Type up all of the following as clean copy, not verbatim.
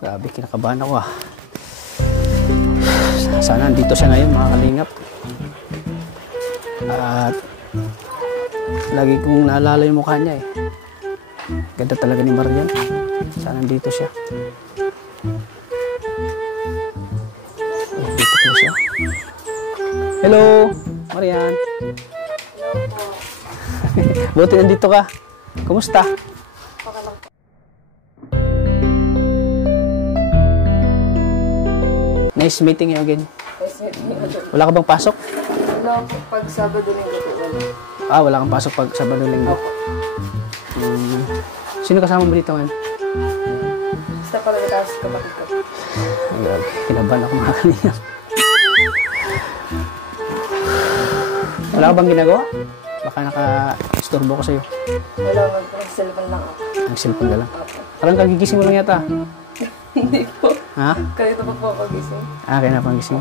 Grabe, kinakabahan ako ah. Sana andito siya ngayon mga kalingap. At lagi kong naalala yung mukha niya eh. Ganda talaga ni Marian. Sana andito siya. Oh, dito po siya. Hello, Marian. Buti nandito ka. Kumusta? Nice meeting you again. Wala ka bang pasok? Wala po. Pag Sabado Linggo po. Ah, wala kang pasok pag Sabado Linggo. Sino kasama mo dito ngayon? Basta pala tapos kapatid ko. Ay, kinabahan ako mga kalingap. Wala ka bang ginagawa? Baka naka-istorbo ko sa'yo. Wala man po. Cellphone lang ako. Nag-cellphone ka lang. Parang kagigising mo lang yata. Hindi po. Ha? Kaya ito pa po pagising. Ah, kaya na pagising.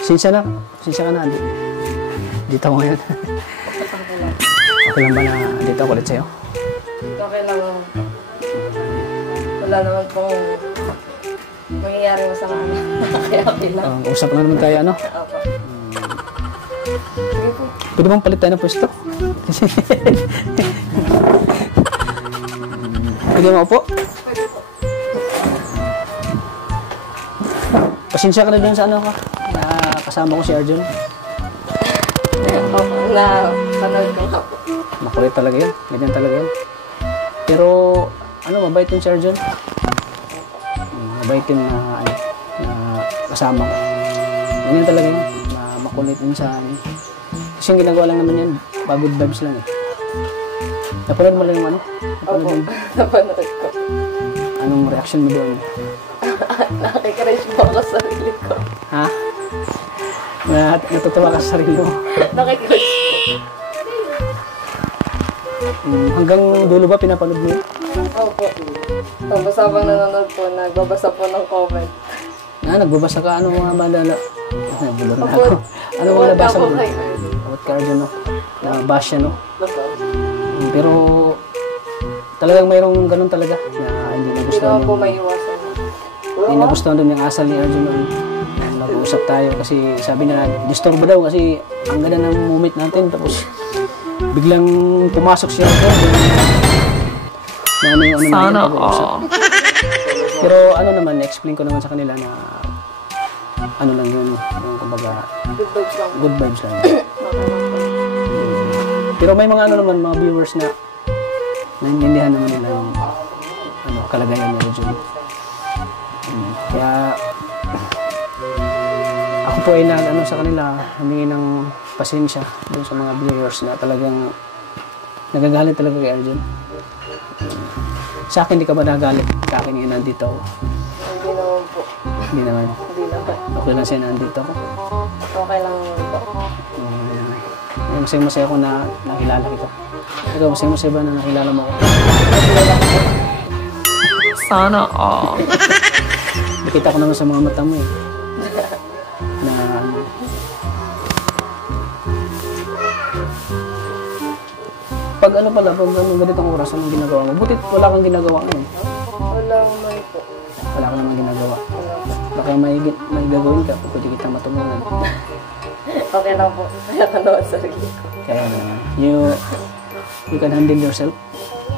Sinsya na. Sinsya ka na. Dito ako ngayon. Okay lang ba na dito ako ulit sa'yo? Okay lang. Wala naman pong mangyayari masama na. Kaya okay lang. Usap na naman tayo, ano? Opo. Sige po. Pwede bang palit tayo ng pwesto? Pwede mo po? Pwede po. Pasensya ka na dun sa ano ka? Na kasama ko si Arjun. Opo. Na panood ko nga po. Makulit talaga yun. Ganyan talaga yun. Pero, ano, mabait yun si Arjun. Mabait yun na, ano, na kasama ko. Ganyan talaga yun. Na makulit yun sa, kasi yung ginagawa lang naman yan, good vibes lang eh. Napanood mo lang yung ano? Opo. Napanood ko. Anong reaction mo doon? Nakikirace po ako sa sarili ko. Ha? Natutuwa ka sa sarili mo? Nakikirace po. Hanggang dulo ba pinapanood mo? Opo. Tapos habang nanonood po, nagbabasa po ng comment. Nagbabasa ka? Ano mga malala? Bulor na Opo. ako. Ano mga nabasa mo? Opo. About ka Arjun, no? Nabash siya, no? Pero talagang mayroong ganun talaga na hindi Hindi nagustuhan naman po yung, may iwasan. hindi nagustuhan doon yung asal ni Arjun. Nag-uusap tayo kasi sabi niya disturbo daw kasi ang ganda ng moment natin tapos biglang pumasok siya na ano yung ano pag-uusap. Pero ano naman, explain ko naman sa kanila na ano lang yun, yung kumbaga Good vibes lang. good vibes lang. Okay lang po. Pero may mga ano naman, mga viewers na naiintindihan naman nila yung ano, kalagayan ni Arjun. Kaya ako po ay ano sa kanila, humingi ng pasensya dun sa mga viewers na talagang nagagalit talaga kay Arjun. Sa akin, di ka ba nagalit? Sa akin yung nandito ako. Hindi naman po. Hindi naman. Hindi naman. Okay lang siya nandito ako. Okay lang naman po. Masaya-masaya ako na nakilala kita. Ikaw, masaya-masaya ba na nakilala mo ako? Sana all. Nakita ko naman sa mga mata mo eh. Na ano. Pag ano pala, pag ganitong oras, anong ginagawa mo? Butit wala kang ginagawa ngayon. Wala naman po. Wala ka naman ginagawa. Wala po. Baka may gagawin ka, pwede kita matulungan. Okay lang po. Kaya kanood sa sarili ko. Kaya you can handle yourself.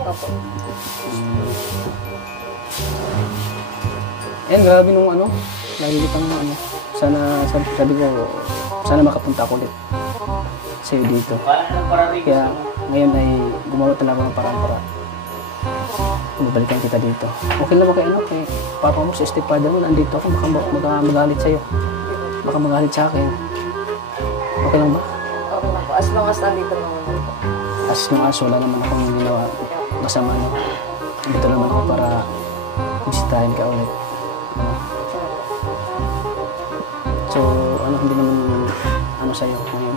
Opo. Grabe nung ano, nalilitang ano. Sana, sabi ko, sana makapunta ako ulit sa'yo dito. Kaya ngayon ay gumawa talaga ng parang-paraan. Bubalikan kita dito. Okay lang ba kay ano, kay papa mo, sa stepfather mo, nandito ako, baka magalit sa'yo. Baka magalit sa akin. Okay lang ba? Okay lang po. As long as nandito naman po. As long as wala naman akong ginawa masama, no? Dito naman ako para bisitahin ka ulit. So, ano, hindi naman ano sa'yo ngayon.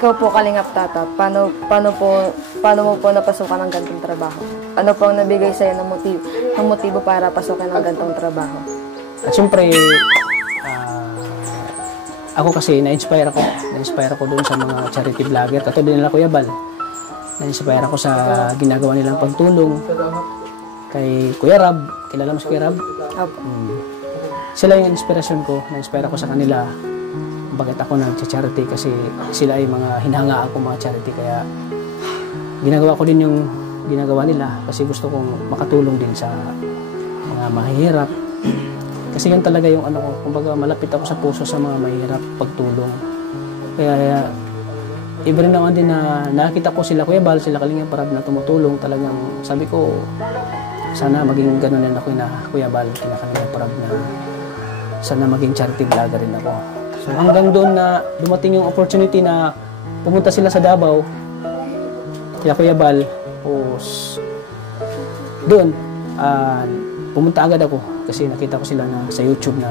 Ikaw po, Kalingap Tata, paano mo po napasukan ng ganitong trabaho? Ano po ang nabigay sa'yo ng motibo para pasukin ng ganitong trabaho? At syempre, ako kasi na-inspire ako doon sa mga charity vlogger, katulad nila Kuya Bal. Na-inspire ako sa ginagawa nilang pagtulong kay Kuya Rab. Kilala mo si Kuya Rab? Opo. Sila yung inspirasyon ko, na-inspire ako sa kanila. Bakit ako nag-charity? Kasi sila ay mga hinanga ako mga charity. Kaya ginagawa ko din yung ginagawa nila kasi gusto kong makatulong din sa mga mahihirap. Kasi yan talaga yung ano ko, kumbaga malapit ako sa puso sa mga mahihirap pagtulong. Kaya iba rin naman din na nakita ko sila Kuya Bal, sila Kalingap Rab na tumutulong. Talagang sabi ko, sana maging ganun din ako na Kuya Bal, kina Kalingap Rab na sana maging charity vlogger rin ako. So hanggang doon na dumating yung opportunity na pumunta sila sa Davao, kaya Kuya Bal, doon, pumunta agad ako kasi nakita ko sila na sa YouTube na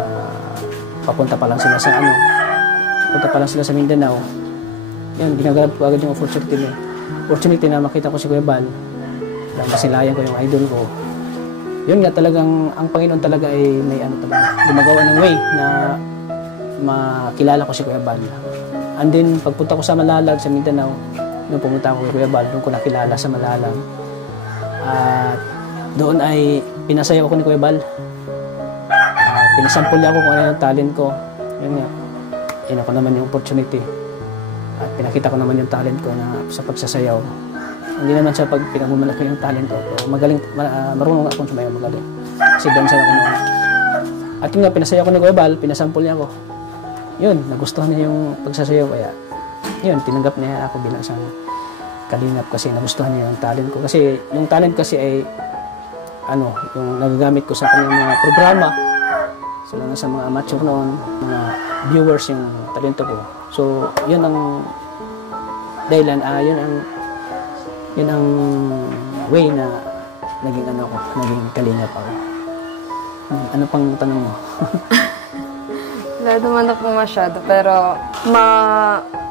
papunta pa lang sila sa punta pa lang sila sa Mindanao. Yan, ginagalap ko agad yung opportunity na makita ko si Kuya Bal, na masilayan ko yung idol ko. Yun nga, talagang ang Panginoon talaga ay may gumagawa ng way na makilala ko si Kuya Bal. And then, pagpunta ko sa Malalag, sa Mindanao, nung pumunta ako kay Kuya Bal, doon ko nakilala sa Malalag. At doon ay pinasayaw ako ni Kuya Bal. Pinasampol niya ako kung ano yung talent ko. Yun nga, yun ako naman yung opportunity. At pinakita ko naman yung talent ko na sa pagsasayaw. Hindi naman sa pinagmumalaki yung talent ko. Pero magaling, marunong akong sumayaw, magaling. Kasi dancer ako noon. At yun nga, pinasayaw ko ni Kuya Bal, pinasampol niya ako. Yun, nagustuhan niya yung pagsasayaw. Kaya, yun, tinanggap niya ako bilang isang kalingap kasi nagustuhan niya yung talent ko. Kasi yung talent kasi ay, yung nagagamit ko sa kanyang mga programa. Sila nga sa mga amateur noon, mga viewers yung talento ko. So, yun ang dahilan, yun ang way na naging naging kalingap ako. Ano pang tanong mo? Wala naman na po masyado, pero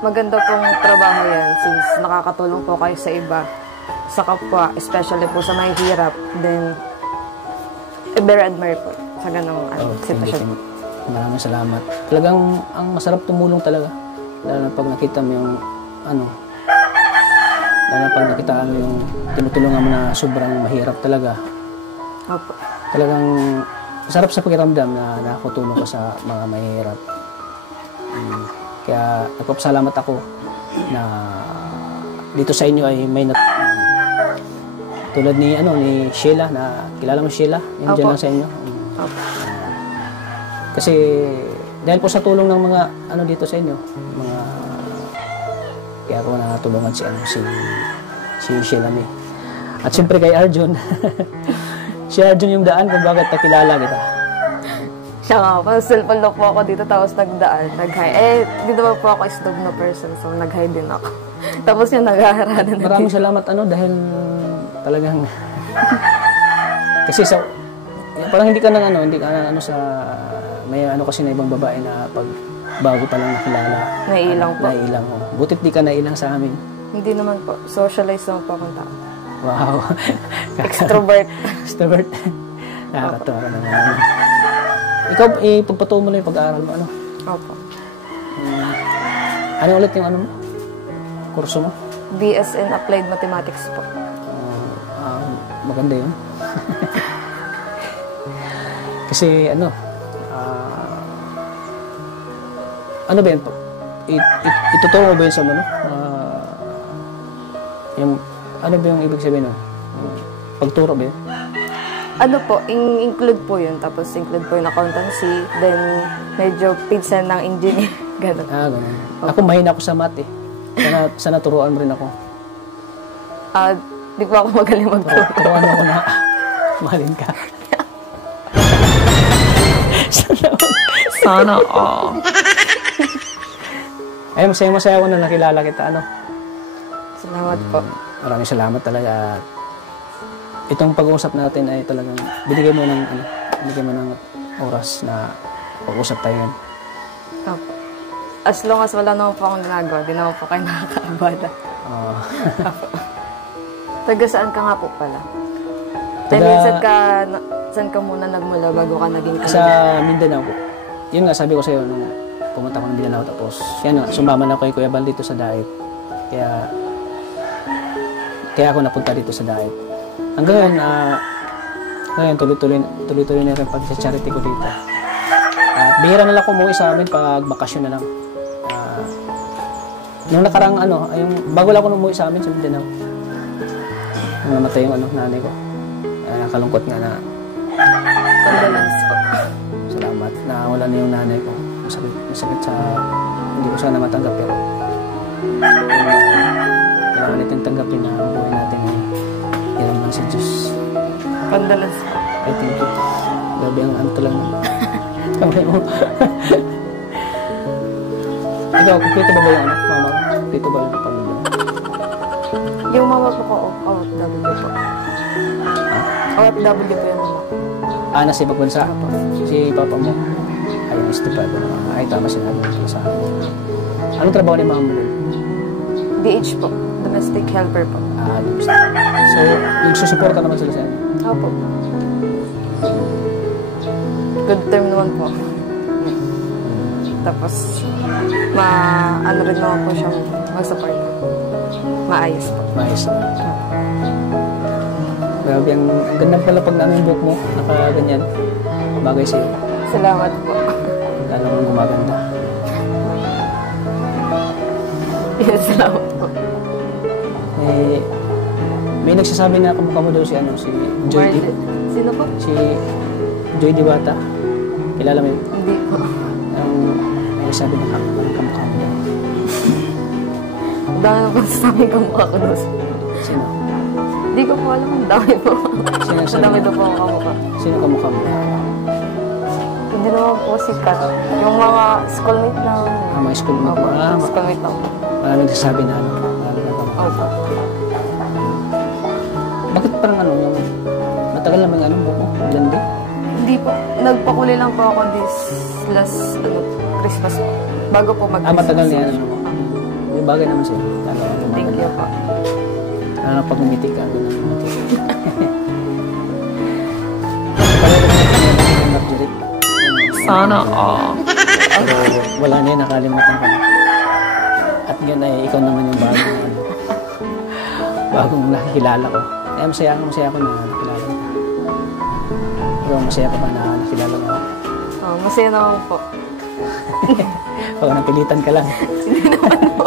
maganda pong trabaho yan since nakakatulong po kayo sa iba, sa kapwa, especially po sa mahihirap. Then, very admire po sa ganong sitwasyon. Maraming salamat. Talagang ang masarap tumulong talaga. Lalo na pag nakita mo yung lalo pag nakita mo yung tinutulungan mo na sobrang mahirap talaga. Opo. Talagang masarap sa pakiramdam na nakakatulong ko sa mga mahirap. Kaya nagpapasalamat ako na dito sa inyo ay may tulad ni Sheila, na kilala mo Sheila? Yung dyan lang sa inyo. Kasi dahil po sa tulong ng mga dito sa inyo, mga kaya ako natulungan si Sheila ni. At siyempre kay Arjun. Si Arjun yung daan kung bakit nakilala kita. Siya nga po, cellphone lock po ako dito tapos nagdaan, nag-hi. Dito ba po ako isdog na person, so nag-hi din ako. Tapos yung nag-aaralan na Maraming salamat dahil talagang kasi parang hindi ka nang sa may kasi na ibang babae na pag bago pa lang nakilala. Naiilang po. Naiilang mo. Butit di ka naiilang sa amin. Hindi naman po. Socialize lang po akong tao. Wow. Extrovert. Extrovert. Nakakatawa ka naman. Ikaw, ipagpatuloy mo na yung pag-aaral mo, Opo. Ano ulit yung kurso mo? BS in Applied Mathematics po. Maganda yun. Kasi ano ba yan po? Ituturo mo ba yun sa yung, ano ba yung ibig sabihin nun? Pagturo ba yun? Ano po, include po yun. Tapos include po yung accountancy. Then, medyo pinsan ng engineer. Ganun. Ganun. Ako mahina ako sa math eh. Sana turuan mo rin ako. Di po ako magaling magturo. Turuan ako na mahalin ka. Sana all. Ay, masaya ako na nakilala kita, Salamat po. Maraming salamat talaga. Itong pag-uusap natin ay talagang binigay mo ng oras na pag-usap tayo yan. Opo. As long as wala naman po akong ginagawa, di naman po kayo nakakaabala. Taga saan ka nga po pala? Saan ka muna nagmula bago ka naging kalingap? Sa Mindanao po. Yun nga, sabi ko sa'yo, nung pumunta ko ng Mindanao, tapos sumama na ako kay Kuya Bal dito sa Daet. Kaya ako napunta dito sa Daet. Hanggang ngayon, Ngayon, tuloy-tuloy na rin pag sa charity ko dito. At bihira na lang kung umuwi sa amin pag bakasyon na lang. Nung nakarang yung bago lang ako umuwi sa amin sa Mindanao. Nung namatay yung nanay ko. Nakalungkot nga na. Condolence po. Salamat na wala na yung nanay ko. Masakit sa hindi ko sana matanggap pero kailangan natin tanggapin na ang buhay natin ay hirap lang sa Diyos. Condolence po. I thank you. Grabe ang lang. Kamay mo. Ikaw, kumpleto ba yung mama? Kumpleto ba yung pamilya? Yung mama po ko, OFW po. OFW po yung mama. Nasa ibang bansa? Si papa mo? Ayun, estipado. Ay, tama sinabi mo sa akin. Anong trabaho ni mama mo? DH po. Domestic helper po. So, nagsusuporta naman sila sa inyo? Opo. Good term naman po. Tapos, ano rin naman po siyang mag-support. Maayos po. Maayos naman. Grabe, ang ganda pala pag namin yung book mo. Nakaganyan. Bagay sa'yo. Salamat po. Lalo mong gumaganda. Yes, salamat po. May nagsasabi na kamukha mo daw si Joy D. Sino po? Si Joy Diwata. Kilala mo yun? Hindi po. May nagsasabi na kamukha mo daw. Dami po sasabi kamukha ko daw. Sino? Hindi ko po alam. Ang dami po. Sino nagsasabi? Dami daw po ang kamukha. Sino kamukha mo? Hindi naman po sikat. Yung mga schoolmate na. Mga schoolmate mo? Schoolmate na po. Maraming nagsasabi na maraming na kamukha. Opo. Bakit parang yung matagal naman buhok mo? Blonde? Hindi po. Nagpakulay lang po ako this last Christmas po. Bago po mag-Christmas. Matagal na yan. May bagay naman sa'yo. Thank you po. Pag umiti ka. Sana all. Pero wala na yun, nakalimutan ko na. At ngayon ay ikaw naman yung bagong nakikilala ko. Masaya ako na nakilala ko. Ikaw, masaya ka ba na nakilala mo? Masaya naman po. Pag napilitan ka lang. Hindi naman po.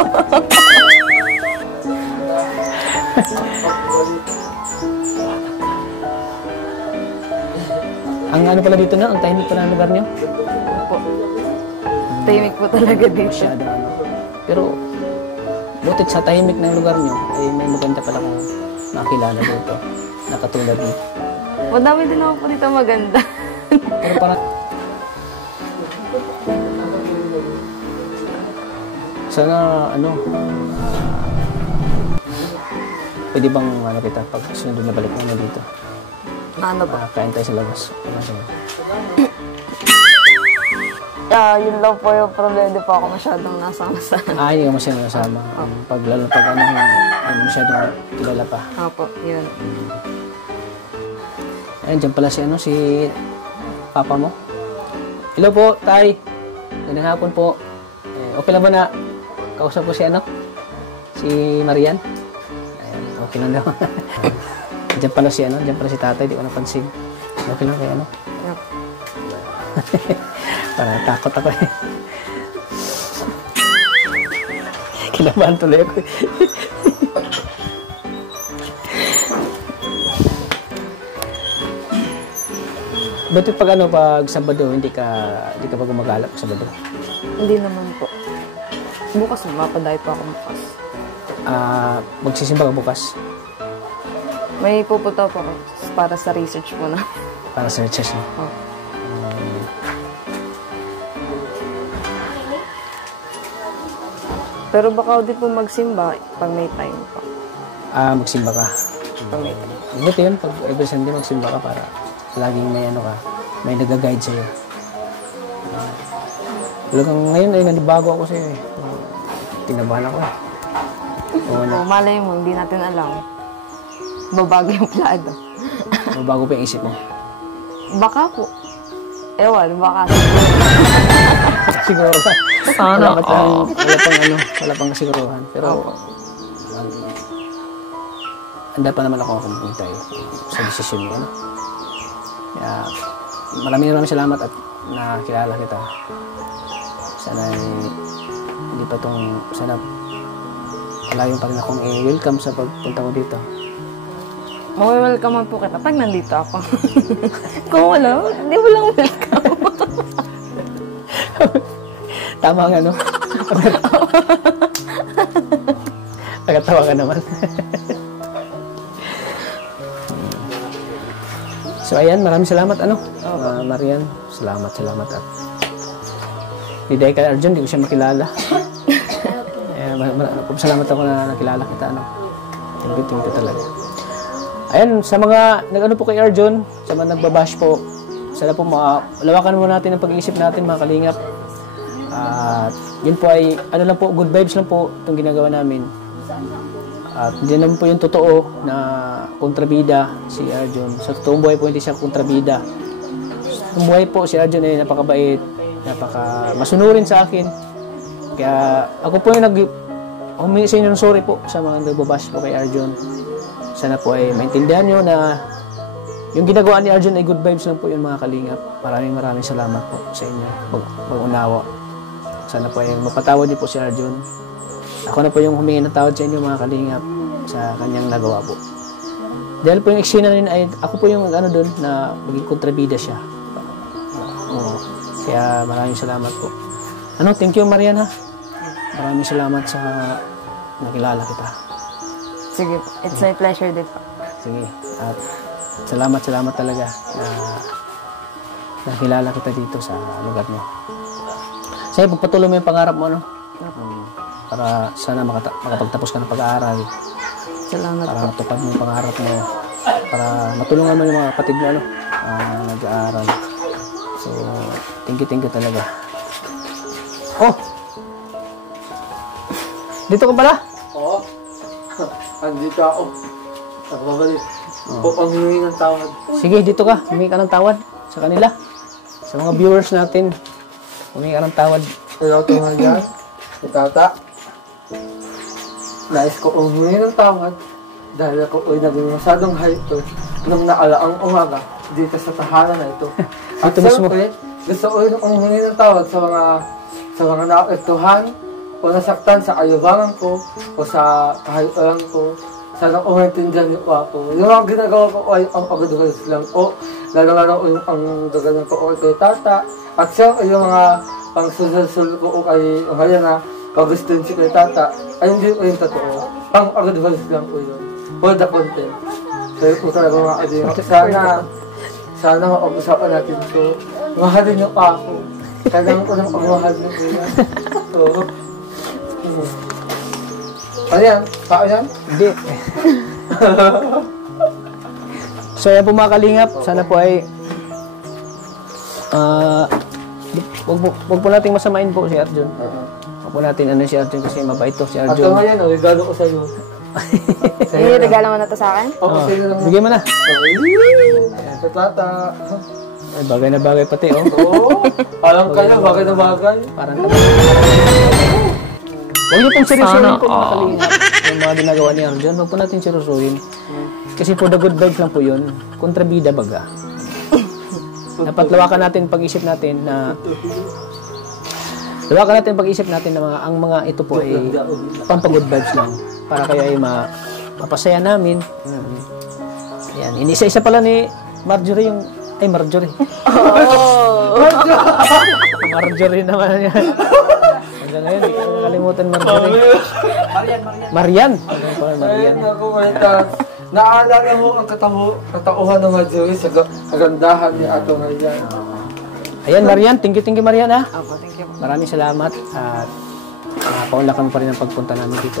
Ang pala dito na, ang tahimik pala ang lugar niyo? Po. Tahimik po talaga dito. Masyado Pero, butit sa tahimik ng lugar niyo, ay may maganda pala kung makilala dito. Nakatulad niyo. Madami din naman po dito maganda. Pero parang... Sana, pwede bang kita pag sunod na balik mo dito? Ano ba? Kain tayo sa labas. Yun lang po yung problema. Hindi po ako masyadong nasama sa... Hindi ka masyadong nasama. Lalo pag masyadong kilala pa. Opo, yun. Ayun, dyan pala si papa mo. Hello po, tay. Ganang hapon po. Okay lang ba na kausap ko si Marian? Ayan, okay lang daw. Diyan pala si tatay, di ko napansin. Okay lang kayo, Yep. Parang takot ako eh. Kinabahan tuloy ako eh. Buti pag Sabado, hindi ka pa gumagalap sa Sabado? Hindi naman po. Bukas mapaday pa ako bukas. Magsisimba ka bukas? May pupunta po ako para sa research po na. Para sa research mo? Oh. Pero baka din po magsimba pag may time po. Magsimba ka? Pag may time. Buti yun, pag every Sunday magsimba ka para laging may nag-guide sa'yo. Ngayon ay nanibago ako sa'yo eh. Tinabahan ako eh. Malay mo, hindi natin alam. Babago yung plano. Bago pa yung isip mo? Baka po. Ewan, baka. Siguro ka. Sana all. Wala pang kasiguruhan. Pero, handa pa naman ako kung puntay sa desisyon mo. Kaya, maraming salamat at nakilala kita. Sana hindi pa sana malayo pa rin akong i-welcome sa pagpunta ko dito. Welcome po kita pag nandito ako. Kung wala, hindi mo lang welcome. Tama nga, no? Nagatawa ka naman. So, ayan, maraming salamat, Marian. Salamat at di dahil kay Arjun, di ko siya makilala. Salamat ako na nakilala kita, Thank you talaga. Ayan, sa mga po kay Arjun, sa mga nagbabash po, sana po lawakan mo natin ang pag-iisip natin, mga kalingap. At yun po ay, lang po, good vibes lang po itong ginagawa namin. At hindi naman po yung totoo na kontrabida si Arjun. Sa totoong buhay po, hindi siya kontrabida. Sa buhay po, si Arjun ay napakabait, masunurin sa akin. Kaya ako po yung humingi sa inyo ng sorry po sa mga nagbabash po kay Arjun. Sana po ay maintindihan nyo na yung ginagawa ni Arjun ay good vibes lang po yung mga kalingap. Maraming salamat po sa inyo. Pag-unawa. Sana po ay mapatawad niyo po si Arjun. Ako na po yung humingi ng tawad sa inyo mga kalingap sa kanyang nagawa po. Dahil po yung eksena nila ay ako po yung doon na maging kontrabida siya. Kaya maraming salamat po. Thank you Marian ha. Maraming salamat sa nakilala kita. Sige po. It's my pleasure din po. Sige. At salamat talaga na nakilala kita dito sa lugar mo. Sige, pagpatuloy mo yung pangarap mo, para sana makapagtapos ka ng pag-aaral. Salamat para po. matupad mo yung pangarap mo. Para matulungan mo yung mga kapatid mo, nag-aaral. So, thank you talaga. Oh! Dito ka pala? Oo. Andito ako. Nagbabalik. Po ang hihingi ng tawad. Sige, dito ka. Humingi ka ng tawad sa kanila. Sa mga viewers natin. Humingi ka ng tawad. Ikaw tungan yan. Tata. Nais ko humingi ng tawad dahil ako ay naging masyadong hyper nung naalaang umaga dito sa tahanan na ito. At Ito mismo. siyempre, gusto ko rin humingi ng tawad sa mga naapektuhan o nasaktan sa ayubangan ko o sa kahayuan ko. Sana umaintindihan niyo po ako. Yung mga ginagawa ko ay ang agad-agad lang o lalo-lalo ang gagalan ko kay Tata. At siya yung mga pang-susul ko kay ngayon na kagustuhin si kay Tata ay hindi ko yung totoo. Pang-agad-agad lang po yun. For the content. So yun po talaga mga ading. Sana mapag-usapan natin ito. Mahalin niyo pa ako. Kailangan ko ng pagmahal niyo po yan. So, ano yan? Tao yan? Hindi. So, yan po mga kalingap. Sana po ay wag po nating masamain po si Arjun. Wag po natin si Arjun kasi mabait to si At Arjun. ngayon, regalo ko sa'yo. Regalo mo na to sa akin? Oo, sa'yo lang. Bigyan mo na. Ayan, sa Tata. Ay, bagay na bagay pati, oh. Oo, alam kayo, bagay na bagay. Parang huwag niyo pong seryosohin po mga kalingap. Yung mga ginagawa ni Arjun, huwag po natin seryosohin. Kasi for the good vibes lang po yun. Kontrabida baga. Dapat lawakan natin pag-isip natin na ang mga ito po ay pampag-good vibes lang. Para kayo ay mapasaya namin. Yan. Inisa-isa pala ni Marjorie yung... Ay, Marjorie. Oh! Marjorie naman yan. Hanggang ngayon, hindi ko nakalimutan Marjorie. Marian. Marian. Ako kwenta. Naalala mo ang katauhan ng Marjorie sa kagandahan ni Ato Marian. Ayan, Marian. Thank you, Marian, ha? Opo, thank you. Maraming salamat. At paulakan pa rin ang pagpunta namin dito,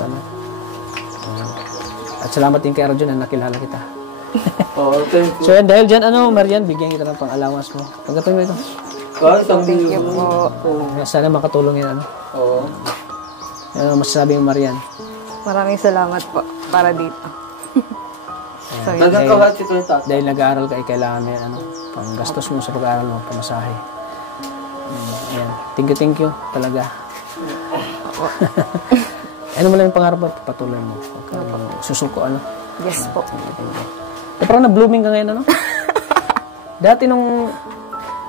at salamat din kay Arjun na nakilala kita. Oo, thank you. So, yan, dahil dyan, Marian, bigyan kita ng pang-allowance mo. Tanggapin mo ito. Thank you po. Sana makatulong yan, Oo. Ano masasabi mo, Marian? Maraming salamat po para dito. So, yun. Dagang kawat si Kuya Tata. Dahil nag-aaral ka, ay kailangan mo yan, pang gastos mo sa pag-aaral mo, pamasahe. Ayan. Thank you, talaga. Ano mo lang yung pangarap mo, patuloy mo. Susuko, Yes po. Parang na-blooming ka ngayon, Dati nung...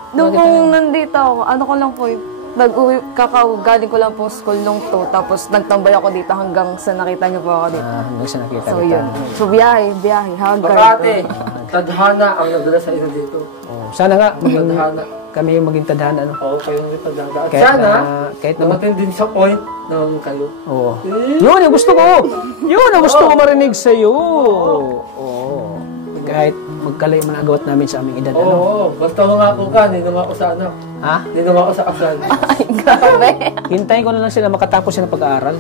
Nung kung nandito ako, ano ko lang po, nag-uwi, galing ko lang po school nung to, tapos nagtambay ako dito hanggang sa nakita niyo po ako dito. Hanggang sa nakita So kita. yun. So biyahe, hanggang. Makati, tadhana ang nagdala sa inyo dito. Oh, sana nga, Tadhana. kami yung maging tadhana, ano? Oo, kayo yung tadhana. At Kahit sana, na- kahit na- dumating din sa point ng kayo. Oo. Yun ang gusto ko! Yun ang gusto ko marinig sa'yo! Oo. Kahit magkalay man agawat namin sa aming edad, ano? Oo, basta mangako ka, ninong ako sa anak. Ha? Ninong ako sa kasal. Ay, grabe. Hintayin ko na lang sila makatapos sila ng pag-aaral.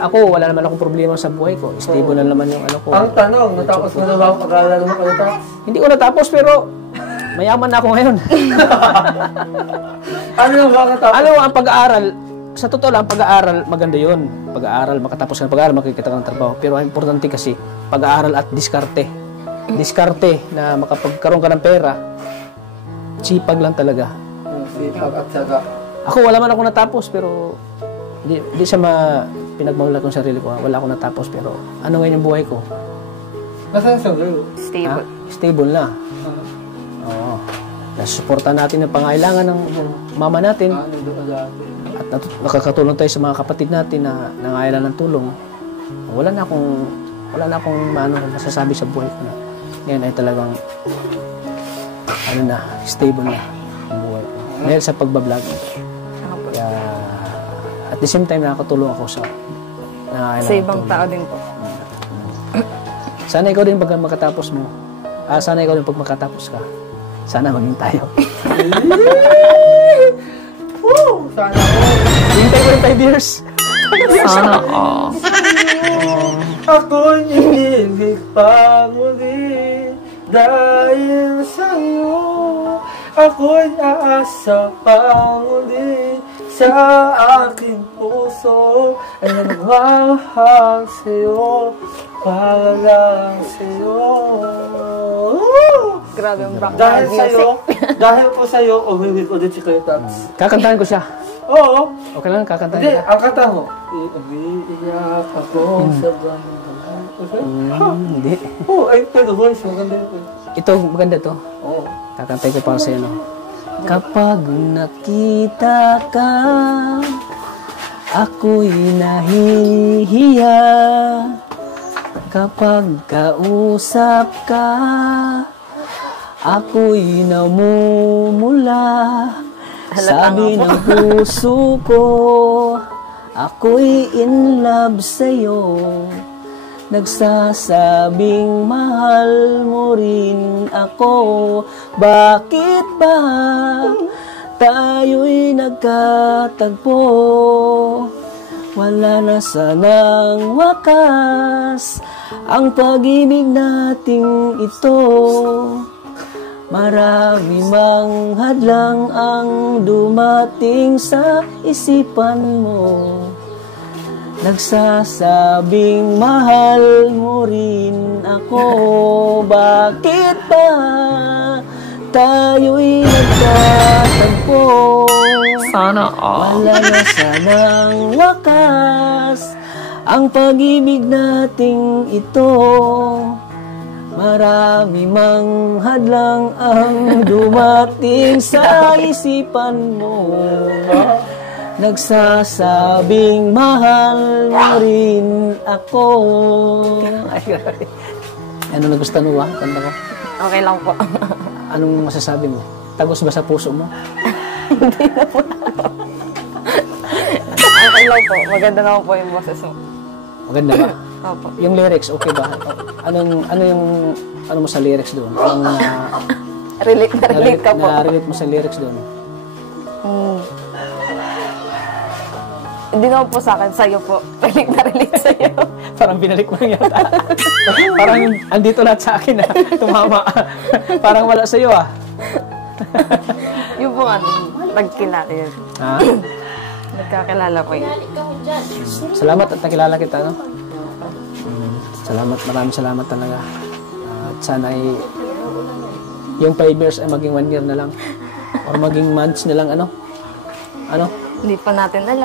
Ako, wala naman akong problema sa buhay ko. Stable na naman yung ano ko. Ang tanong, natapos mo na ba ang pag-aaral mo kayo ta? Hindi ko natapos pero mayaman na ako ngayon. Ano yung ba natapos? Ano ang pag-aaral? Sa totoo lang, pag-aaral, maganda yun. Pag-aaral, makatapos ka ng pag-aaral, makikita ka ng trabaho. Pero ang importante kasi, pag-aaral at diskarte. Diskarte na makapagkaroon ka ng pera, sipag lang talaga. Sipag at syaga. Ako, wala man ako natapos, pero hindi siya pinagmahula kong sarili ko. Wala akong natapos, pero ano ngayon yung buhay ko? Nasaan sa girl? Stable. Stable na. Oo. Nasusuportahan natin ang pangailangan ng mama natin. Ano doon dati? At nakakatulong tayo sa mga kapatid natin na nangailangan ng tulong. Wala na akong masasabi sa buhay ko na ngayon ay talagang stable na ang buhay ko. Dahil sa pagbablog. Kaya at the same time nakakatulong ako sa nangailangan Sa ng ibang tulong. tao din po. Sana ikaw din pag makatapos mo. Sana ikaw din pag makatapos ka. Sana maging tayo. Woo! Sana all. Hintay ko yung 5 years. Sana all. Ako'y inibig pa muli dahil sa'yo. Ako'y aasa pa muli sa aking puso ay nagmamahal sa'yo para lang sa'yo. Grabe yung background Dahil music. sa'yo, dahil po sa'yo, umiwig ulit si Kuya Tats. Kakantahan ko siya. Oo. Okay lang, kakantahan Hindi, ko. ang kanta mo. Umiiyak ako sa bangka. Hindi. Oo, ay, pero voice, maganda yun. Ito, maganda to. Oo. Kakantay ko para sa'yo, no? Kapag nakita ka, ako'y nahihiya. Kapag kausap ka, ako'y namumula. Sabi ng puso ko, ako'y in love sa'yo. Nagsasabing mahal mo rin ako. Bakit ba tayo'y nagkatagpo? Wala na sanang wakas ang pag-ibig nating ito. Marami mang hadlang ang dumating sa isipan mo. Nagsasabing mahal mo rin ako. Bakit ba tayo'y nagtatagpo? Sana all. Wala na sanang wakas ang pag-ibig nating ito. Marami mang hadlang ang dumating sa isipan mo. Nagsasabing mahal mo rin ako. Ano nagustuhan mo ba? Kanta ko. Okay lang po. Anong masasabi mo? Tagos ba sa puso mo? Okay lang po. Maganda naman po yung boses mo. Maganda ba? Opo. Yung lyrics, okay ba? Ano mo sa lyrics doon? Anong Relate na relate ka po. na-relate mo sa lyrics doon? Hindi naman po sa akin. Sa'yo po. Relate na relate sa'yo. Parang binalik mo lang yata. Parang andito lahat sa akin na tumama. Parang wala sa'yo ah. Yung po ano, nagkilala yun. Ha? Nagkakilala ko yun. Salamat at nakilala kita, no? Salamat, maraming salamat talaga. At sana ay yung 5 years ay maging 1 year na lang. Or maging months na lang, ano? Ano? Hindi pa natin alam.